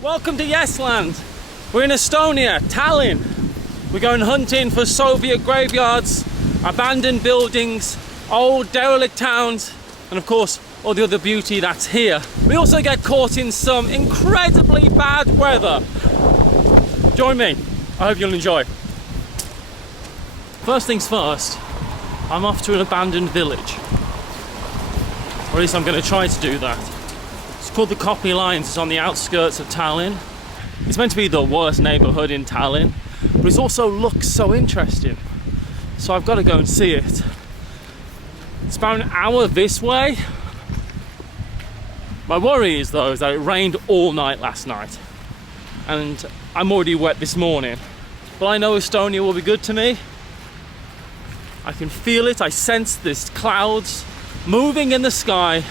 Welcome to Yesland. We're in Estonia, Tallinn. We're going hunting for Soviet graveyards, abandoned buildings, old derelict towns, and of course all the other beauty that's here. We also get caught in some incredibly bad weather. Join me, I hope you'll enjoy. First things first, I'm off to an abandoned village. Or at least I'm going to try to do that. It's called the Kopli Lines. It's on the outskirts of Tallinn. It's meant to be the worst neighbourhood in Tallinn, but it also looks so interesting. So I've got to go and see it. It's about an hour this way. My worry is though is that it rained all night last night. And I'm already wet this morning. But I know Estonia will be good to me. I can feel it, I sense this clouds moving in the sky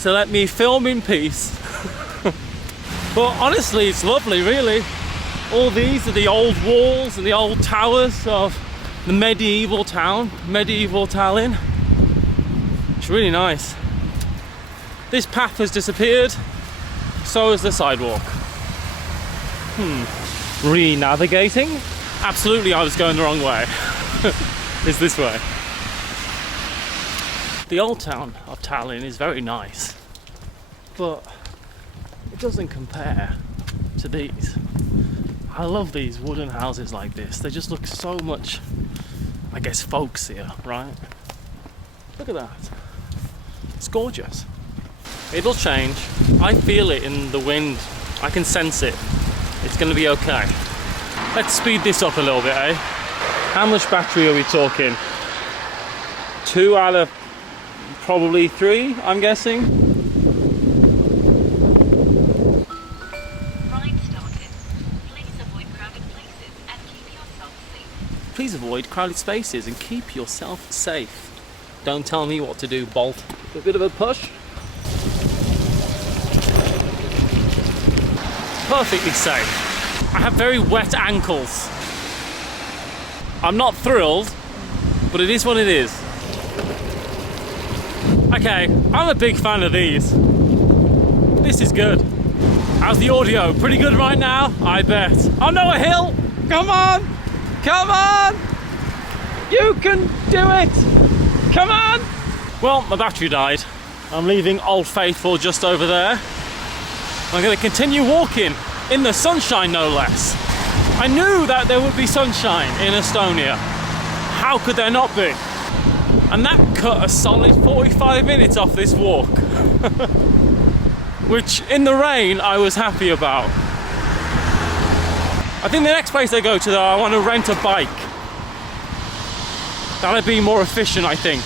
to let me film in peace. But honestly, it's lovely, really. All these are the old walls and the old towers of the medieval town, medieval Tallinn. It's really nice. This path has disappeared, so has the sidewalk. Re-navigating? Absolutely, I was going the wrong way. It's this way. The old town of Tallinn is very nice, but it doesn't compare to these. I love these wooden houses like this. They just look so much, I guess, folksier, right? Look at that. It's gorgeous. It'll change. I feel it in the wind. I can sense it. It's going to be okay. Let's speed this up a little bit, eh? How much battery are we talking? 2 out of probably 3, I'm guessing. Ride started. Please avoid crowded places and keep yourself safe. Please avoid crowded spaces and keep yourself safe. Don't tell me what to do, Bolt. A bit of a push. Perfectly safe. I have very wet ankles. I'm not thrilled, but it is what it is. Okay, I'm a big fan of these. This is good. How's the audio? Pretty good right now? I bet. Oh no, a hill! Come on! Come on! You can do it! Come on! Well, my battery died. I'm leaving Old Faithful just over there. I'm going to continue walking in the sunshine, no less. I knew that there would be sunshine in Estonia. How could there not be? And that cut a solid 45 minutes off this walk. Which, in the rain, I was happy about. I think the next place I go to, though, I want to rent a bike. That'll be more efficient, I think.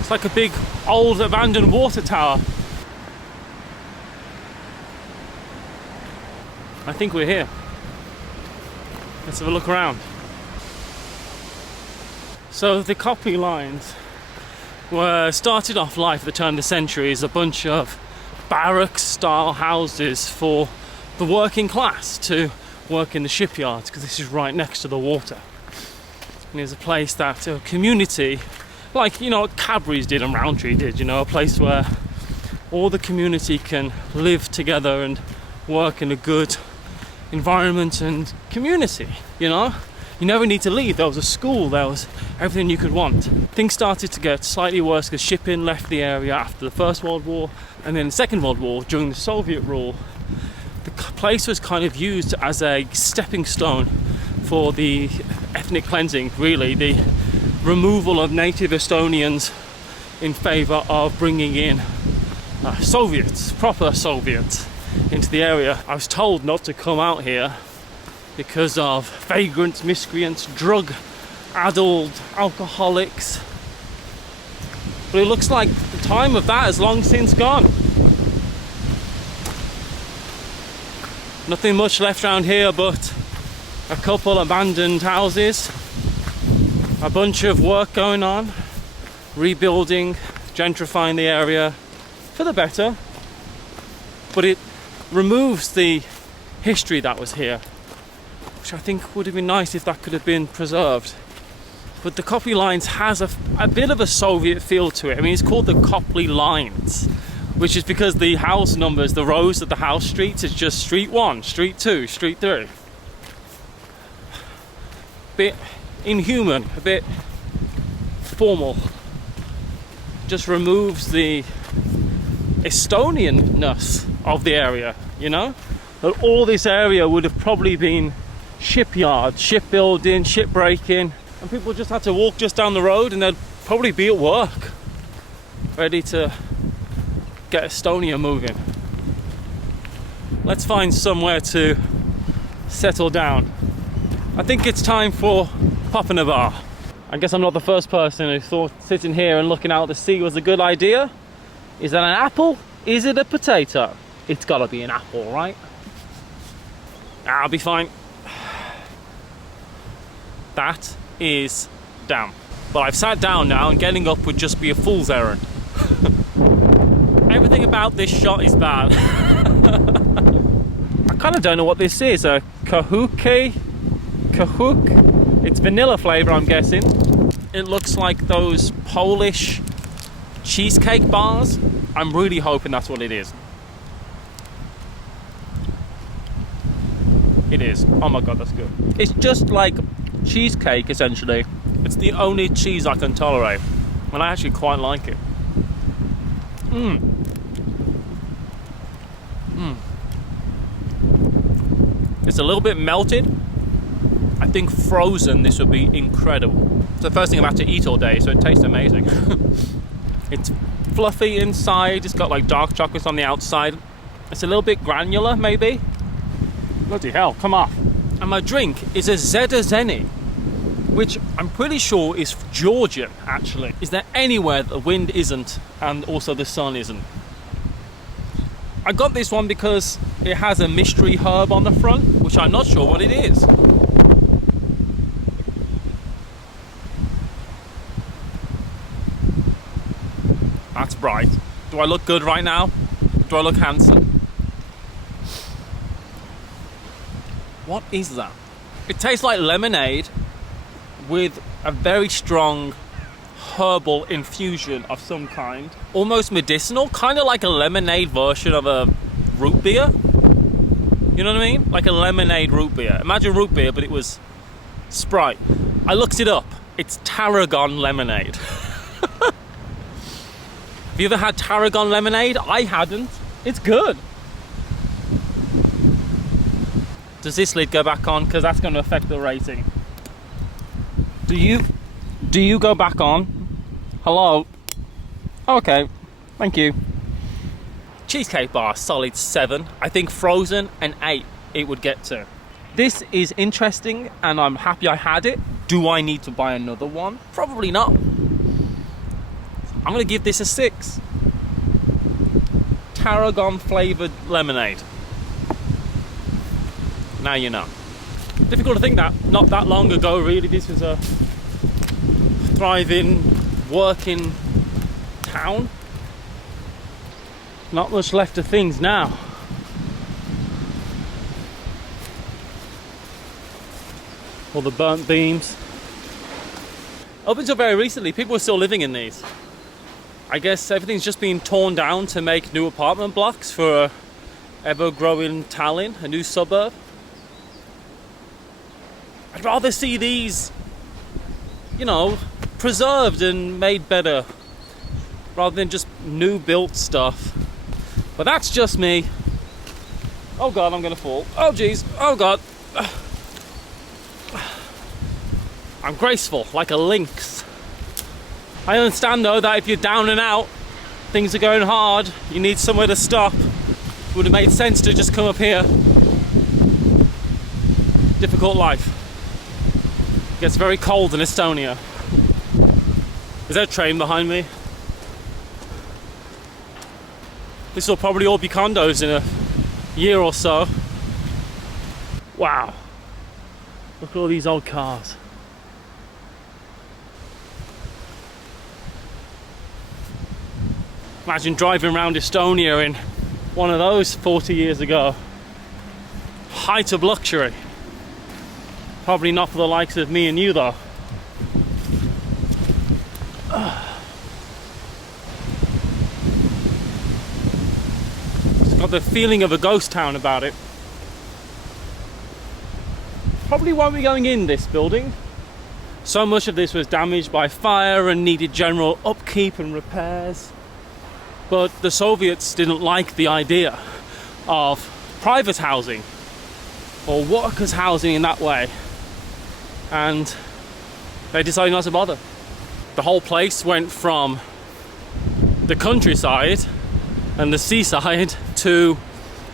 It's like a big, old, abandoned water tower. I think we're here. Let's have a look around. So the Kopli Lines were started off life at the turn of the century as a bunch of barracks-style houses for the working class to work in the shipyards, because this is right next to the water. And it's a place that a community, like, you know, what Cadbury's did and Roundtree did, you know, a place where all the community can live together and work in a good environment and community, you know? You never need to leave. There was a school, there was everything you could want. Things started to get slightly worse because shipping left the area after the First World War, and then the Second World War, during the Soviet rule, the place was kind of used as a stepping stone for the ethnic cleansing, really, the removal of native Estonians in favour of bringing in Soviets, proper Soviets, into the area. I was told not to come out here because of vagrants, miscreants, drug-addled alcoholics. But it looks like the time of that has long since gone. Nothing much left around here but a couple abandoned houses, a bunch of work going on, rebuilding, gentrifying the area for the better. But it removes the history that was here, which I think would have been nice if that could have been preserved. But the Kopli lines has a bit of a Soviet feel to it. I mean, it's called the Kopli lines, which is because the house numbers, the rows of the house streets, is just street 1, street 2, street 3. Bit inhuman, a bit formal. Just removes the Estonian-ness of the area, you know? That all this area would have probably been shipyard, shipbuilding, shipbreaking, and people just had to walk just down the road and they'd probably be at work, ready to get Estonia moving. Let's find somewhere to settle down. I think it's time for popping a bar. I guess I'm not the first person who thought sitting here and looking out to sea was a good idea. Is that an apple? Is it a potato? It's gotta be an apple, right? I'll be fine. That is damp. But I've sat down now and getting up would just be a fool's errand. Everything about this shot is bad. I kind of don't know what this is. A kahuk? It's vanilla flavour, I'm guessing. It looks like those Polish cheesecake bars. I'm really hoping that's what it is. It is. Oh my god, that's good. It's just like cheesecake, essentially. It's the only cheese I can tolerate, and I actually quite like it. It's a little bit melted. I think frozen this would be incredible. It's the first thing I'm about to eat all day, so it tastes amazing. It's fluffy inside, it's got like dark chocolates on the outside. It's a little bit granular, maybe. Bloody hell, come off. And my drink is a Zedazeni, which I'm pretty sure is Georgian, actually. Is there anywhere the wind isn't and also the sun isn't? I got this one because it has a mystery herb on the front, which I'm not sure what it is. That's bright. Do I look good right now? Do I look handsome? What is that? It tastes like lemonade with a very strong herbal infusion of some kind. Almost medicinal, kind of like a lemonade version of a root beer. You know what I mean? Like a lemonade root beer. Imagine root beer, but it was Sprite. I looked it up. It's tarragon lemonade. Have you ever had tarragon lemonade? I hadn't. It's good. Does this lid go back on? Because that's going to affect the rating. Do you go back on? Hello? Okay, thank you. Cheesecake bar, solid 7. I think frozen, an 8 it would get to. This is interesting and I'm happy I had it. Do I need to buy another one? Probably not. I'm gonna give this a 6. Tarragon flavored lemonade. Now you know. Difficult to think that not that long ago really this was a thriving, working town. Not much left of things now. All the burnt beams. Up until very recently, people were still living in these. I guess everything's just been torn down to make new apartment blocks for ever-growing Tallinn, a new suburb. I'd rather see these, you know, preserved and made better, rather than just new built stuff. But that's just me. Oh god, I'm gonna fall. Oh jeez, oh god. I'm graceful, like a lynx. I understand though that if you're down and out, things are going hard, you need somewhere to stop. It would have made sense to just come up here. Difficult life. Gets very cold in Estonia. Is there a train behind me? This will probably all be condos in a year or so. Wow. Look at all these old cars. Imagine driving around Estonia in one of those 40 years ago. Height of luxury. Probably not for the likes of me and you though. It's got the feeling of a ghost town about it. Probably won't be going in this building. So much of this was damaged by fire and needed general upkeep and repairs. But the Soviets didn't like the idea of private housing or workers' housing in that way, and they decided not to bother. The whole place went from the countryside and the seaside to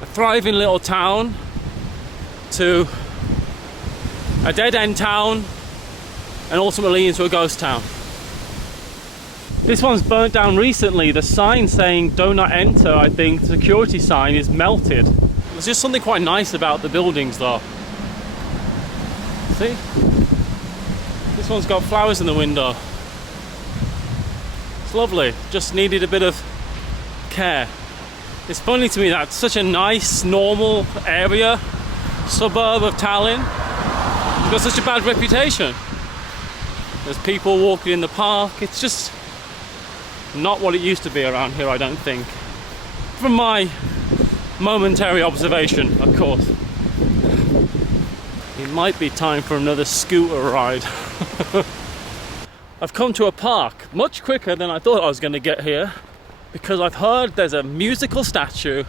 a thriving little town to a dead-end town and ultimately into a ghost town. This one's burnt down recently. The sign saying "Do not enter," I think, the security sign, is melted. There's just something quite nice about the buildings though. See? This one's got flowers in the window. It's lovely, just needed a bit of care. It's funny to me that such a nice, normal area, suburb of Tallinn, has got such a bad reputation. There's people walking in the park. It's just not what it used to be around here, I don't think. From my momentary observation, of course. It might be time for another scooter ride. I've come to a park much quicker than I thought I was going to get here, because I've heard there's a musical statue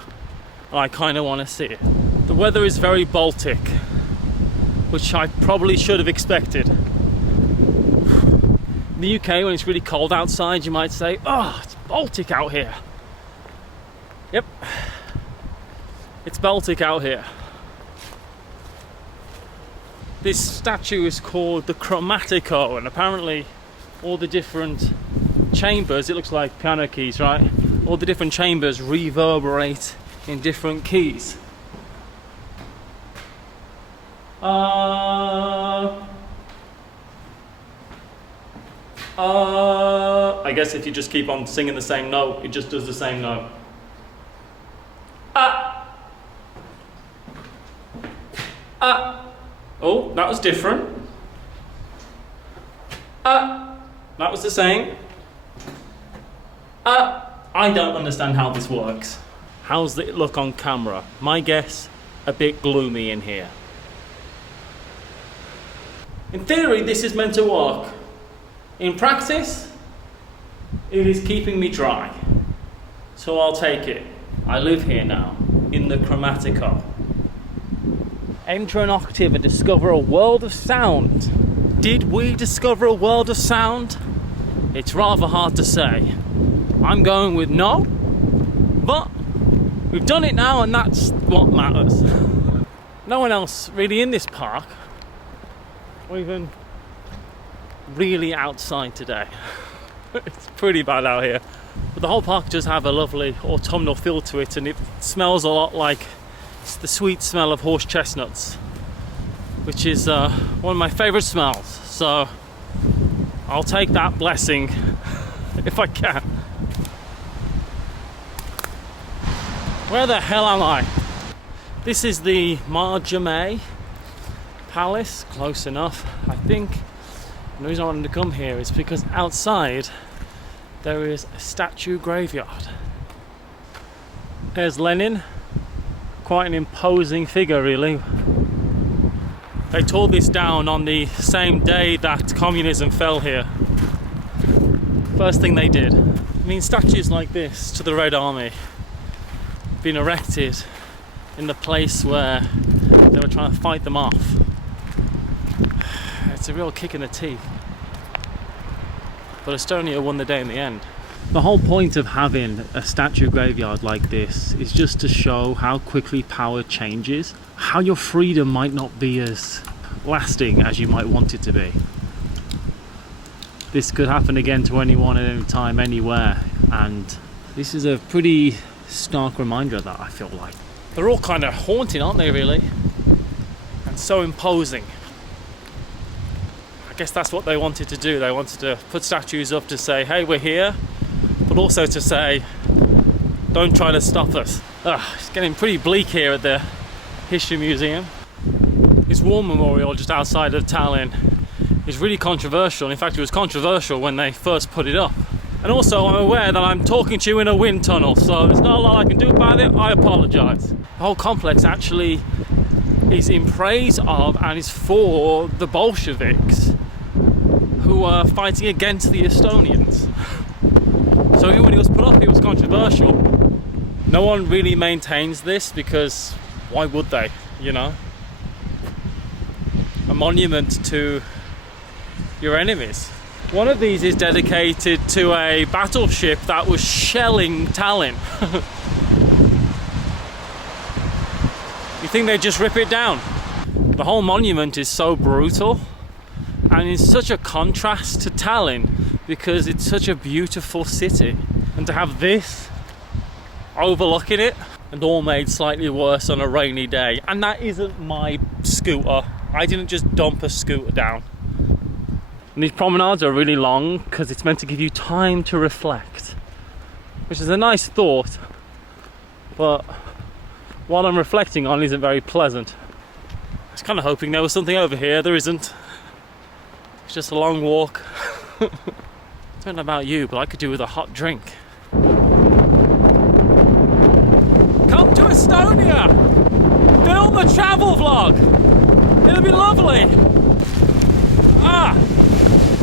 and I kind of want to see it. The weather is very Baltic, which I probably should have expected. In the UK, when it's really cold outside, you might say, "Oh, it's Baltic out here." Yep, it's Baltic out here. This statue is called the Chromatico, and apparently all the different chambers, it looks like piano keys, right? All the different chambers reverberate in different keys. I guess if you just keep on singing the same note, it just does the same note. Oh, that was different. That was the same. I don't understand how this works. How's it look on camera? My guess, a bit gloomy in here. In theory, this is meant to work. In practice, it is keeping me dry. So I'll take it. I live here now, in the Chromatico. Enter an octave and discover a world of sound. Did we discover a world of sound? It's rather hard to say. I'm going with no, but we've done it now and that's what matters. No one else really in this park, or even really outside today. It's pretty bad out here. But the whole park does have a lovely autumnal feel to it, and it smells a lot like the sweet smell of horse chestnuts, which is one of my favourite smells. So I'll take that blessing if I can. Where the hell am I? This is the Marjame Palace, close enough, I think. And the reason I wanted to come here is because outside there is a statue graveyard. There's Lenin, quite an imposing figure really. They tore this down on the same day that communism fell here. First thing they did. I mean, statues like this to the Red Army been erected in the place where they were trying to fight them off. It's a real kick in the teeth. But Estonia won the day in the end. The whole point of having a statue graveyard like this is just to show how quickly power changes, how your freedom might not be as lasting as you might want it to be. This could happen again to anyone at any time, anywhere, and this is a pretty stark reminder of that, I feel like. They're all kind of haunting, aren't they, really? And so imposing. I guess that's what they wanted to do. They wanted to put statues up to say, hey, we're here, but also to say, don't try to stop us. It's getting pretty bleak here at the History Museum. This war memorial just outside of Tallinn is really controversial. In fact, it was controversial when they first put it up. And also, I'm aware that I'm talking to you in a wind tunnel, so there's not a lot I can do about it. I apologise. The whole complex actually is in praise of and is for the Bolsheviks who were fighting against the Estonians. So even when it was put up, it was controversial. No one really maintains this because why would they, you know? A monument to your enemies. One of these is dedicated to a battleship that was shelling Tallinn. You think they'd just rip it down? The whole monument is so brutal and is such a contrast to Tallinn because it's such a beautiful city. And to have this overlooking it, and all made slightly worse on a rainy day. And that isn't my scooter. I didn't just dump a scooter down. And these promenades are really long because it's meant to give you time to reflect, which is a nice thought, but what I'm reflecting on isn't very pleasant. I was kind of hoping there was something over here. There isn't. It's just a long walk. I don't know about you, but I could do with a hot drink. Come to Estonia! Film a travel vlog! It'll be lovely!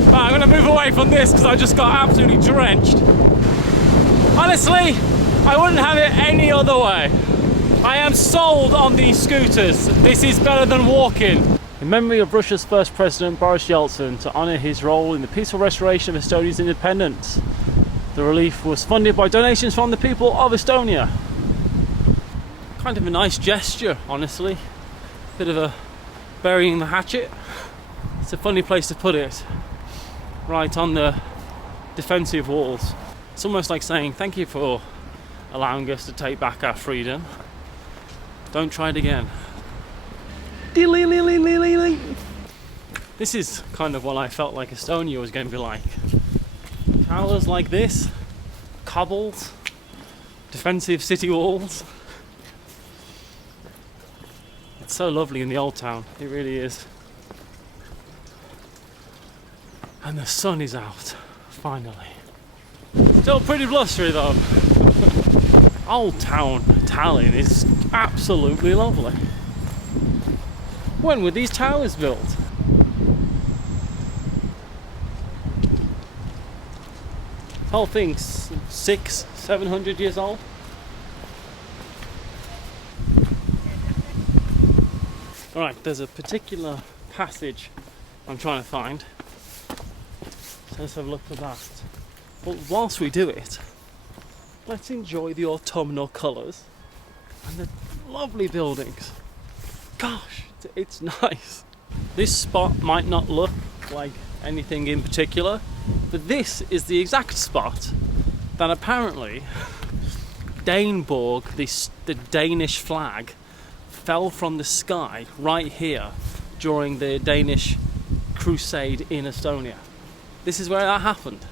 I'm gonna move away from this because I just got absolutely drenched. Honestly, I wouldn't have it any other way. I am sold on these scooters. This is better than walking. In memory of Russia's first president, Boris Yeltsin, to honour his role in the peaceful restoration of Estonia's independence. The relief was funded by donations from the people of Estonia. Kind of a nice gesture, honestly. Bit of a burying the hatchet. It's a funny place to put it. Right on the defensive walls. It's almost like saying thank you for allowing us to take back our freedom. Don't try it again. This is kind of what I felt like Estonia was going to be like. Towers like this, cobbles, defensive city walls. It's so lovely in the old town, it really is. And the sun is out, finally. Still pretty blustery though. Old Town Tallinn is absolutely lovely. When were these towers built? The whole thing's 600-700 years old. Alright, there's a particular passage I'm trying to find. So let's have a look for that. But whilst we do it, let's enjoy the autumnal colours and the lovely buildings. Gosh, it's nice. This spot might not look like anything in particular, but this is the exact spot that apparently Daneborg, the Danish flag, fell from the sky right here during the Danish crusade in Estonia. This is where that happened.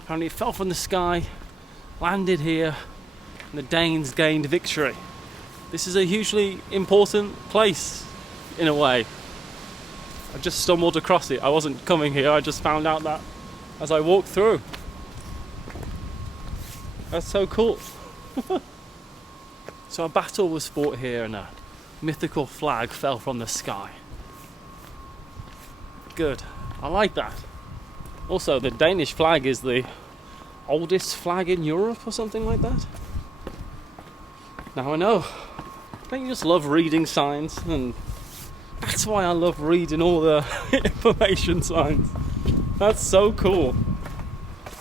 Apparently it fell from the sky, landed here, and the Danes gained victory. This is a hugely important place, in a way. I just stumbled across it. I wasn't coming here, I just found out that as I walked through. That's so cool. So a battle was fought here and a mythical flag fell from the sky. Good, I like that. Also, the Danish flag is the oldest flag in Europe or something like that. Now I know. Don't you just love reading signs? And that's why I love reading all the information signs. That's so cool.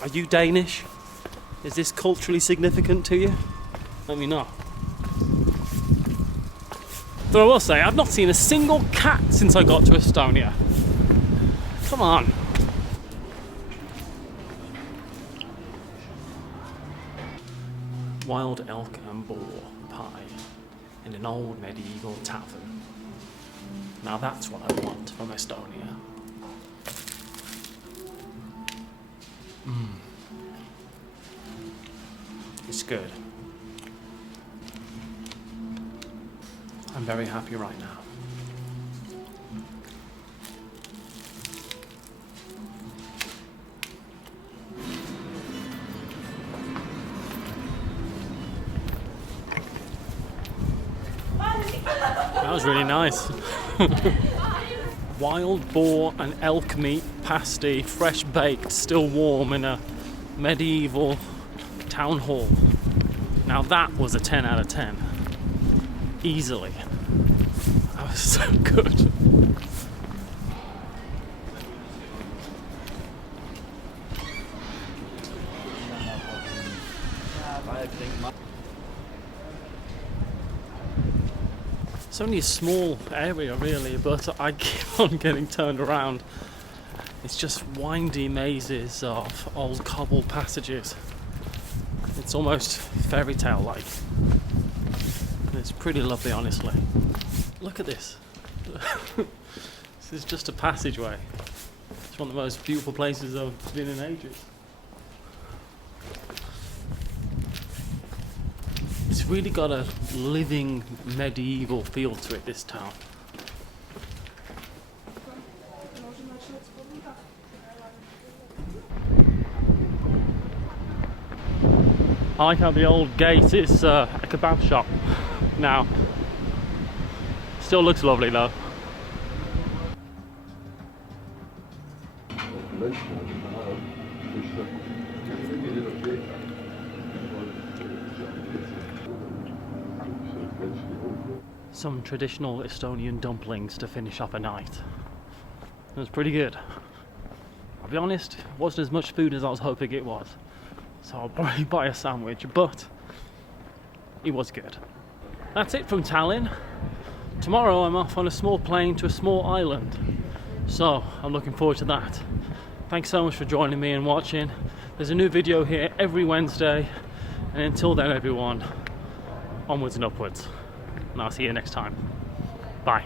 Are you Danish? Is this culturally significant to you? Let me know. Though I will say, I've not seen a single cat since I got to Estonia. Come on. Wild elk and boar pie in an old medieval tavern. Now that's what I want from Estonia. It's good. I'm very happy right now. was really nice. Wild boar and elk meat pasty, fresh baked, still warm in a medieval town hall. Now that was a 10 out of 10. Easily. That was so good. It's only a small area really, but I keep on getting turned around. It's just windy mazes of old cobbled passages. It's almost fairy tale like. It's pretty lovely, honestly. Look at this. This is just a passageway. It's one of the most beautiful places I've been in ages. It's really got a living medieval feel to it, this town. I like how the old gate is a kebab shop now. Still looks lovely though. Some traditional Estonian dumplings to finish off a night. It was pretty good. I'll be honest, it wasn't as much food as I was hoping it was. So I'll probably buy a sandwich, but it was good. That's it from Tallinn. Tomorrow I'm off on a small plane to a small island. So I'm looking forward to that. Thanks so much for joining me and watching. There's a new video here every Wednesday. And until then everyone, onwards and upwards. And I'll see you next time. Bye.